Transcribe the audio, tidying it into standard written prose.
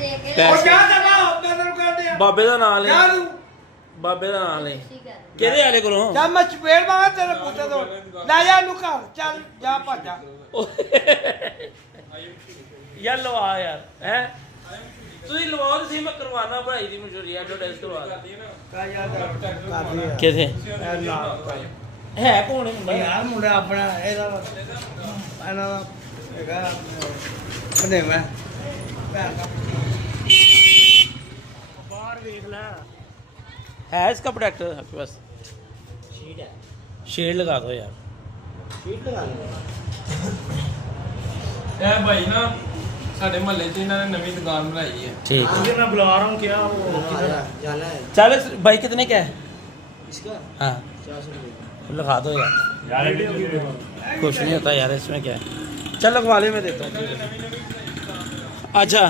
क्या करना बदल कर दिया बाबे का नाम ले क्या तू बाबे का नाम ले केदे आले कोलों जब मैं चपेड़ मारा तेरे पुੱਤ ਤੋਂ ਲੈ ਜਾ ਨੂੰ ਘਰ ਚੱਲ ਜਾ ਭੱਜਾ यार लवा यार हैं ਤੁਸੀਂ ਲਵਾਓ ਤੇ ਸੀ ਮੈਂ ਕਰਵਾਣਾ ਭਾਈ ਦੀ ਮਸ਼ਹੂਰੀ ਐਡਵਰਟਾਈਜ਼ ਕਰਵਾ ਕਾ ਯਾਦ ਕਰ ਲਿਆ ਕਿਥੇ ਹੈ ਕੌਣ ਹੈ ਮੁੰਡਾ ਯਾਰ ਮੁੰਡਾ ਆਪਣਾ ਇਹਦਾ ਇਹਨਾਂ ਦਾ ਹੈਗਾ ਉਹਨੇ ਮੈਂ ਭੈਣ ਦਾ ਬਾਹਰ ਵੇਖ ਲੈ है इसका प्रोडक्ट आपके पास शीट है शेड लगा दो यार शीट लगा ले ਇਹ ਭਾਈ ਨਾ ਸਾਡੇ ਮਹੱਲੇ 'ਚ ਇਹਨਾਂ ਨੇ ਨਵੀਂ ਦੁਕਾਨ ਬਣਾਈ ਹੈ ठीक है मैं बुला रहा हूँ क्या वो जाना है चल भाई कितने का है इसका हाँ 400 रुपये लगा दो यार कुछ नहीं होता यार इसमें क्या है चल लगवा ले मैं देता हूँ अच्छा